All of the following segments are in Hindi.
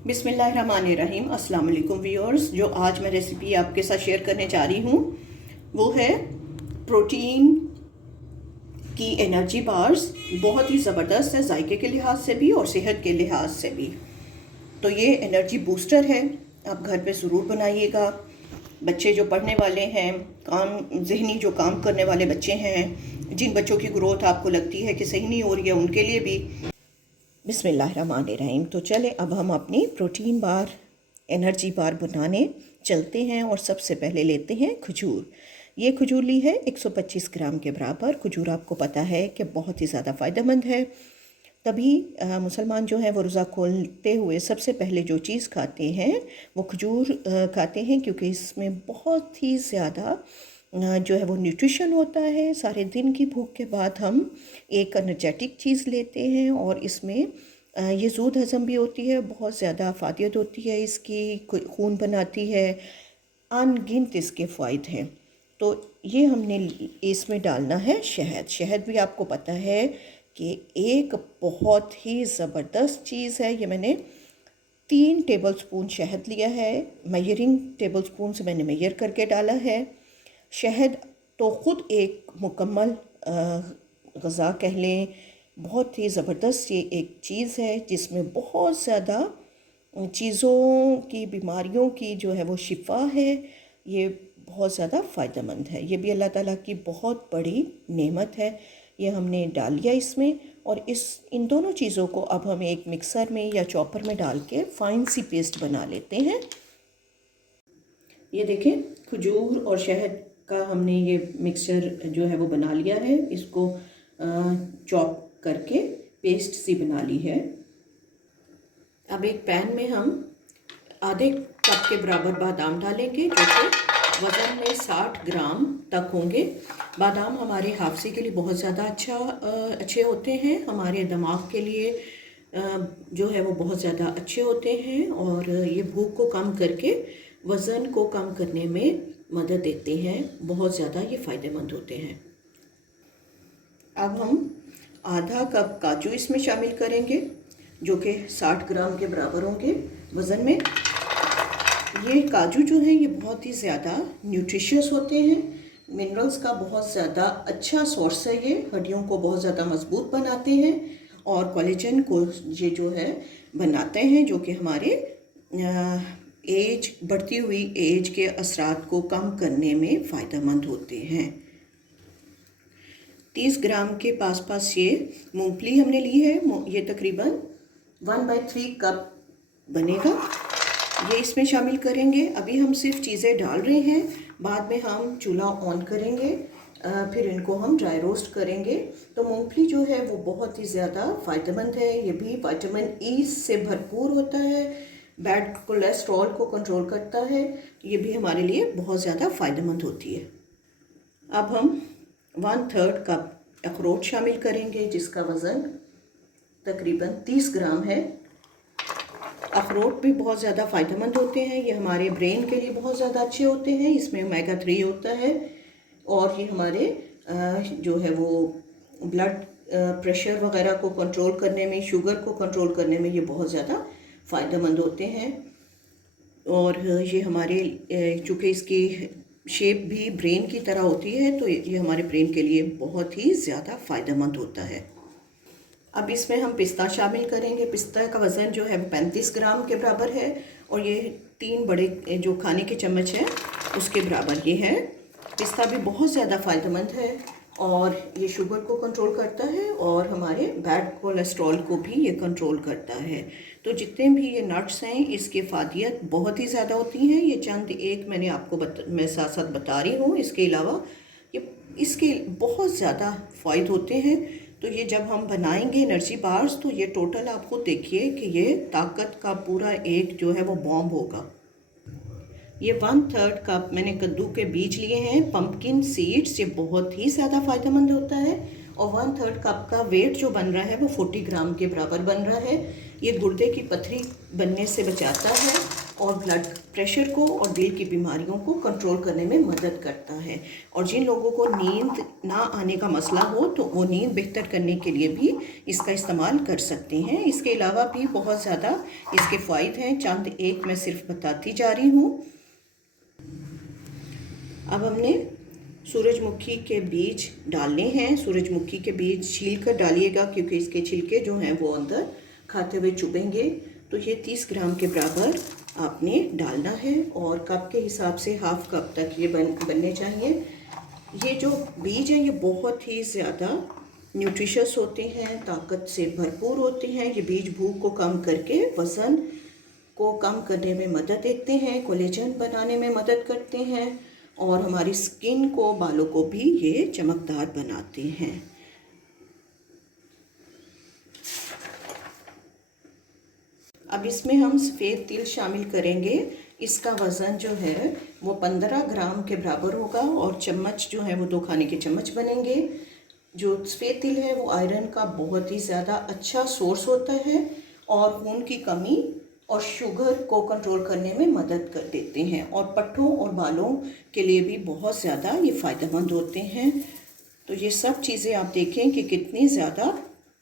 बिस्मिल्लाहिर्रहमानिर्रहीम। अस्सलाम वालेकुम व्यूअर्स। जो आज मैं रेसिपी आपके साथ शेयर करने जा रही हूँ वो है प्रोटीन की एनर्जी बार्स। बहुत ही ज़बरदस्त है जायके के लिहाज से भी और सेहत के लिहाज से भी। तो ये एनर्जी बूस्टर है, आप घर पे ज़रूर बनाइएगा। बच्चे जो पढ़ने वाले हैं, जहनी जो काम करने वाले बच्चे हैं, जिन बच्चों की ग्रोथ आपको लगती है कि सही नहीं हो रही है, उनके लिए भी। बिस्मिल्लाहिर्रहमानिर्रहीम। तो चले अब हम अपनी प्रोटीन बार, एनर्जी बार बनाने चलते हैं। और सबसे पहले लेते हैं खजूर। ये खजूर ली है 125 ग्राम के बराबर। खजूर आपको पता है कि बहुत ही ज़्यादा फ़ायदेमंद है। तभी मुसलमान जो हैं वो रोज़ा खोलते हुए सबसे पहले जो चीज़ खाते हैं वो खजूर खाते हैं, क्योंकि इसमें बहुत ही ज़्यादा जो है वो न्यूट्रिशन होता है। सारे दिन की भूख के बाद हम एक एनर्जेटिक चीज़ लेते हैं और इसमें ये ज़ूद हज़म भी होती है, बहुत ज़्यादा अफादियत होती है इसकी, खून बनाती है, अनगिनत इसके फ़ायदे हैं। तो ये हमने इसमें डालना है शहद। शहद भी आपको पता है कि एक बहुत ही ज़बरदस्त चीज़ है। ये मैंने 3 टेबल स्पून शहद लिया है। मेजरिंग टेबल स्पून से मैंने मेजर करके डाला है। शहद तो ख़ुद एक मुकम्मल ग़ज़ा कह लें, बहुत ही ज़बरदस्त ये एक चीज़ है जिसमें बहुत ज़्यादा चीज़ों की, बीमारियों की जो है वो शिफा है। ये बहुत ज़्यादा फ़ायदेमंद है। ये भी अल्लाह ताला की बहुत बड़ी नेमत है। ये हमने डाल लिया इसमें, और इन दोनों चीज़ों को अब हम एक मिक्सर में या चॉपर में डाल के फ़ाइन सी पेस्ट बना लेते हैं। ये देखें, खजूर और शहद का हमने ये मिक्सचर जो है वो बना लिया है। इसको चॉप करके पेस्ट सी बना ली है। अब एक पैन में हम आधे कप के बराबर बादाम डालेंगे, जो कि वज़न में 60 ग्राम तक होंगे। बादाम हमारे हाफजे के लिए बहुत ज़्यादा अच्छे होते हैं, हमारे दिमाग के लिए जो है वो बहुत ज़्यादा अच्छे होते हैं, और ये भूख को कम करके वज़न को कम करने में मदद देते हैं। बहुत ज़्यादा ये फ़ायदेमंद होते हैं। अब हम आधा कप काजू इसमें शामिल करेंगे, जो कि 60 ग्राम के बराबर होंगे वज़न में। ये काजू जो है ये बहुत ही ज़्यादा न्यूट्रिशियस होते हैं, मिनरल्स का बहुत ज़्यादा अच्छा सोर्स है। ये हड्डियों को बहुत ज़्यादा मजबूत बनाते हैं और कोलेजन को ये जो है बनाते हैं, जो कि हमारे बढ़ती हुई एज के असरात को कम करने में फ़ायदेमंद होते हैं। 30 ग्राम के पास ये मूंगफली हमने ली है। ये तकरीबन 1/3 कप बनेगा। ये इसमें शामिल करेंगे। अभी हम सिर्फ चीज़ें डाल रहे हैं, बाद में हम चूल्हा ऑन करेंगे, फिर इनको हम ड्राई रोस्ट करेंगे। तो मूंगफली जो है वो बहुत ही ज़्यादा फ़ायदेमंद है। ये भी विटामिन ई से भरपूर होता है, बैड कोलेस्ट्रॉल को कंट्रोल करता है। ये भी हमारे लिए बहुत ज़्यादा फ़ायदेमंद होती है। अब हम 1/3 कप अखरोट शामिल करेंगे, जिसका वज़न तकरीबन 30 ग्राम है। अखरोट भी बहुत ज़्यादा फ़ायदेमंद होते हैं। ये हमारे ब्रेन के लिए बहुत ज़्यादा अच्छे होते हैं। इसमें ओमेगा 3 होता है, और ये हमारे जो है वो ब्लड प्रेशर वगैरह को कंट्रोल करने में, शुगर को कंट्रोल करने में ये बहुत ज़्यादा फ़ायदेमंद होते हैं। और ये हमारे चूँकि इसकी शेप भी ब्रेन की तरह होती है, तो ये हमारे ब्रेन के लिए बहुत ही ज़्यादा फ़ायदेमंद होता है। अब इसमें हम पिस्ता शामिल करेंगे। पिस्ता का वज़न जो है वो 35 ग्राम के बराबर है, और ये 3 बड़े जो खाने के चम्मच हैं उसके बराबर ये है। पिस्ता भी बहुत ज़्यादा फ़ायदेमंद है, और ये शुगर को कंट्रोल करता है, और हमारे बैड कोलेस्ट्रॉल को भी ये कंट्रोल करता है। तो जितने भी ये नट्स हैं, इसकी फ़ायदियत बहुत ही ज़्यादा होती हैं। ये चंद एक मैंने आपको मैं साथ साथ बता रही हूँ। इसके अलावा ये इसके बहुत ज़्यादा फ़ायदे होते हैं। तो ये जब हम बनाएंगे एनर्जी बार्स, तो ये टोटल आप खुद देखिए कि ये ताकत का पूरा एक जो है वो बॉम्ब होगा। ये 1/3 कप मैंने कद्दू के बीज लिए हैं, पंपकिन सीड्स। ये बहुत ही ज़्यादा फ़ायदेमंद होता है, और 1/3 कप का वेट जो बन रहा है वो 40 ग्राम के बराबर बन रहा है। ये गुर्दे की पथरी बनने से बचाता है, और ब्लड प्रेशर को और दिल की बीमारियों को कंट्रोल करने में मदद करता है। और जिन लोगों को नींद ना आने का मसला हो तो वो नींद बेहतर करने के लिए भी इसका इस्तेमाल कर सकते हैं। इसके अलावा भी बहुत ज़्यादा इसके फ़ायदे हैं, चंद एक मैं सिर्फ बताती जा रही हूँ। अब हमने सूरजमुखी के बीज डालने हैं। सूरजमुखी के बीज छील कर डालिएगा, क्योंकि इसके छिलके जो हैं वो अंदर खाते हुए चुभेंगे। तो ये 30 ग्राम के बराबर आपने डालना है, और कप के हिसाब से हाफ कप तक ये बनने चाहिए। ये जो बीज हैं ये बहुत ही ज़्यादा न्यूट्रिशस होते हैं, ताकत से भरपूर होते हैं। ये बीज भूख को कम करके वज़न को कम करने में मदद देते हैं, कोलेजन बनाने में मदद करते हैं, और हमारी स्किन को, बालों को भी ये चमकदार बनाते हैं। अब इसमें हम सफ़ेद तिल शामिल करेंगे। इसका वज़न जो है वो 15 ग्राम के बराबर होगा, और चम्मच जो है वो 2 खाने के चम्मच बनेंगे। जो सफ़ेद तिल है वो आयरन का बहुत ही ज़्यादा अच्छा सोर्स होता है, और खून की कमी और शुगर को कंट्रोल करने में मदद कर देते हैं, और पट्टों और बालों के लिए भी बहुत ज़्यादा ये फ़ायदेमंद होते हैं। तो ये सब चीज़ें आप देखें कि कितनी ज़्यादा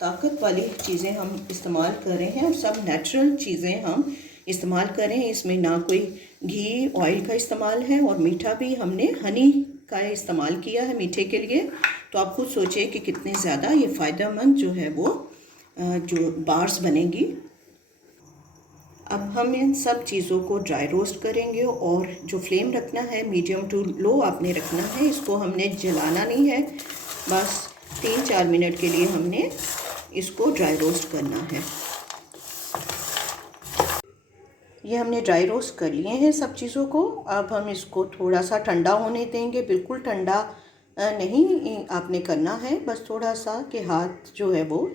ताकत वाली चीज़ें हम इस्तेमाल कर रहे हैं, और सब नेचुरल चीज़ें हम इस्तेमाल कर रहे हैं। इसमें ना कोई घी ऑयल का इस्तेमाल है, और मीठा भी हमने हनी का इस्तेमाल किया है मीठे के लिए। तो आप खुद सोचिए कि कितने ज़्यादा ये फ़ायदेमंद जो है वो जो बार्स बनेंगी। अब हम इन सब चीज़ों को ड्राई रोस्ट करेंगे, और जो फ्लेम रखना है मीडियम टू लो आपने रखना है। इसको हमने जलाना नहीं है, बस 3-4 मिनट के लिए हमने इसको ड्राई रोस्ट करना है। ये हमने ड्राई रोस्ट कर लिए हैं सब चीज़ों को। अब हम इसको थोड़ा सा ठंडा होने देंगे। बिल्कुल ठंडा नहीं आपने करना है, बस थोड़ा सा कि हाथ जो है वो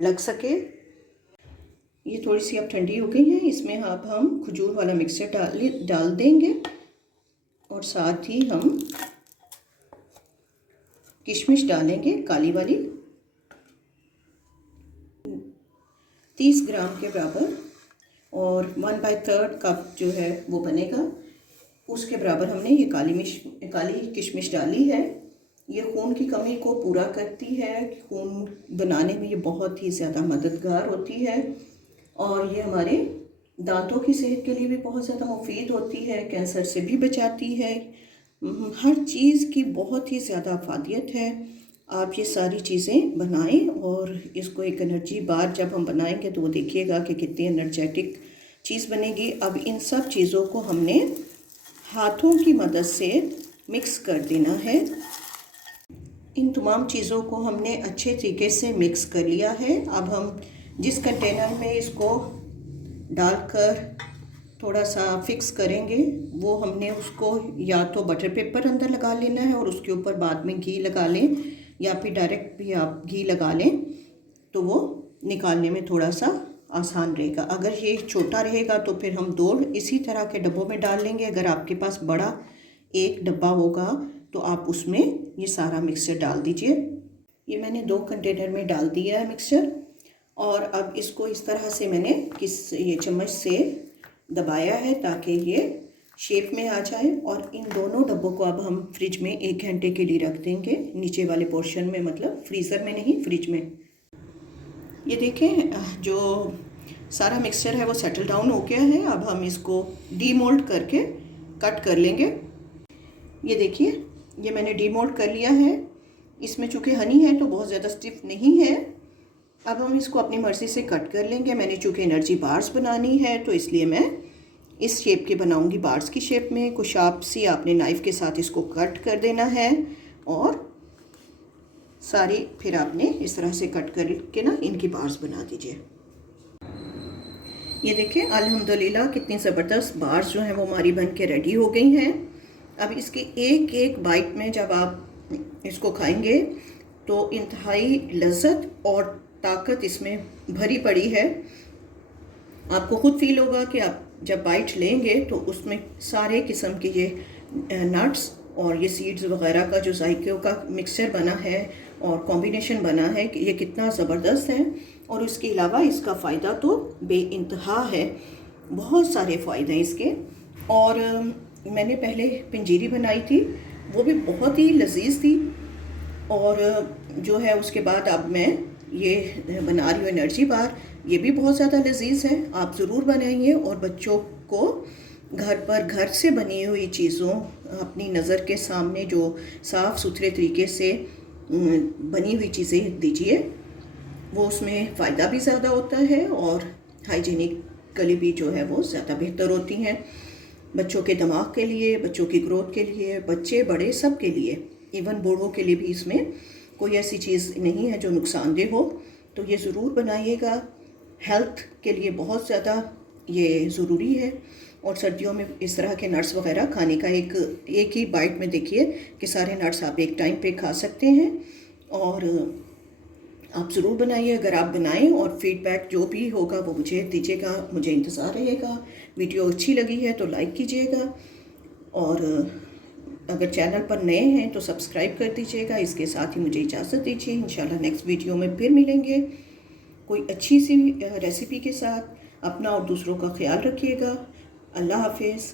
लग सके। ये थोड़ी सी अब ठंडी हो गई है। इसमें अब हम खजूर वाला मिक्सचर डाल देंगे, और साथ ही हम किशमिश डालेंगे काली वाली 30 ग्राम के बराबर, और 1/3 कप जो है वो बनेगा उसके बराबर हमने ये काली किशमिश डाली है। ये खून की कमी को पूरा करती है, खून बनाने में ये बहुत ही ज़्यादा मददगार होती है, और ये हमारे दांतों की सेहत के लिए भी बहुत ज़्यादा मुफीद होती है, कैंसर से भी बचाती है। हर चीज़ की बहुत ही ज़्यादा अफादियत है। आप ये सारी चीज़ें बनाएं, और इसको एक एनर्जी बार जब हम बनाएंगे तो वो देखिएगा कि कितनी एनर्जेटिक चीज़ बनेगी। अब इन सब चीज़ों को हमने हाथों की मदद से मिक्स कर देना है। इन तमाम चीज़ों को हमने अच्छे तरीके से मिक्स कर लिया है। अब हम जिस कंटेनर में इसको डालकर थोड़ा सा फिक्स करेंगे, वो हमने उसको या तो बटर पेपर अंदर लगा लेना है, और उसके ऊपर बाद में घी लगा लें, या फिर डायरेक्ट भी आप घी लगा लें, तो वो निकालने में थोड़ा सा आसान रहेगा। अगर ये छोटा रहेगा तो फिर हम 2 इसी तरह के डब्बों में डाल लेंगे। अगर आपके पास बड़ा एक डब्बा होगा तो आप उसमें ये सारा मिक्सचर डाल दीजिए। ये मैंने 2 कंटेनर में डाल दिया है मिक्सचर, और अब इसको इस तरह से मैंने ये चम्मच से दबाया है ताकि ये शेप में आ जाए। और इन दोनों डब्बों को अब हम फ्रिज में 1 घंटे के लिए रख देंगे, नीचे वाले पोर्शन में, मतलब फ्रीज़र में नहीं, फ्रिज में। ये देखें जो सारा मिक्सचर है वो सेटल डाउन हो गया है। अब हम इसको डीमोल्ड करके कट कर लेंगे। ये देखिए, ये मैंने डीमोल्ड कर लिया है। इसमें चूँकि हनी है तो बहुत ज़्यादा स्टिफ नहीं है। अब हम इसको अपनी मर्ज़ी से कट कर लेंगे। मैंने चूँकि एनर्जी बार्स बनानी है तो इसलिए मैं इस शेप के बनाऊंगी, बार्स की शेप में। कुछ शार्प सी आपने नाइफ़ के साथ इसको कट कर देना है, और सारी फिर आपने इस तरह से कट करके ना इनकी बार्स बना दीजिए। ये देखिए अल्हम्दुलिल्लाह कितनी ज़बरदस्त बार्स जो हैं वो हमारी बन के रेडी हो गई हैं। अब इसकी एक एक बाइट में जब आप इसको खाएंगे तो इंतहाई लज़्ज़त और ताकत इसमें भरी पड़ी है। आपको खुद फील होगा कि आप जब बाइट लेंगे तो उसमें सारे किस्म के ये नट्स और ये सीड्स वगैरह का जो जायक़ों का मिक्सचर बना है और कॉम्बिनेशन बना है कि ये कितना ज़बरदस्त है। और उसके अलावा इसका फ़ायदा तो बेइंतहा है। बहुत सारे फ़ायदे हैं इसके। और मैंने पहले पंजीरी बनाई थी, वो भी बहुत ही लजीज थी। और जो है उसके बाद अब मैं ये बना रही हूँ एनर्जी बार, ये भी बहुत ज़्यादा लजीज है। आप ज़रूर बनाइए और बच्चों को घर पर घर से बनी हुई चीज़ों, अपनी नज़र के सामने जो साफ़ सुथरे तरीके से बनी हुई चीज़ें दीजिए। वो उसमें फ़ायदा भी ज़्यादा होता है और हाइजीनिकली भी जो है वो ज़्यादा बेहतर होती हैं। बच्चों के दिमाग के लिए, बच्चों की ग्रोथ के लिए, बच्चे बड़े सब के लिए, इवन बूढ़ों के लिए भी इसमें कोई ऐसी चीज़ नहीं है जो नुकसानदेह हो। तो ये ज़रूर बनाइएगा, हेल्थ के लिए बहुत ज़्यादा ये ज़रूरी है। और सर्दियों में इस तरह के नट्स वगैरह खाने का एक ही बाइट में देखिए कि सारे नट्स आप एक टाइम पे खा सकते हैं। और आप ज़रूर बनाइए। अगर आप बनाएं और फीडबैक जो भी होगा वो मुझे दीजिएगा, मुझे इंतज़ार रहेगा। वीडियो अच्छी लगी है तो लाइक कीजिएगा, और अगर चैनल पर नए हैं तो सब्सक्राइब कर दीजिएगा। इसके साथ ही मुझे इजाज़त दीजिए। इंशाल्लाह नेक्स्ट वीडियो में फिर मिलेंगे कोई अच्छी सी रेसिपी के साथ। अपना और दूसरों का ख्याल रखिएगा। अल्लाह हाफिज़।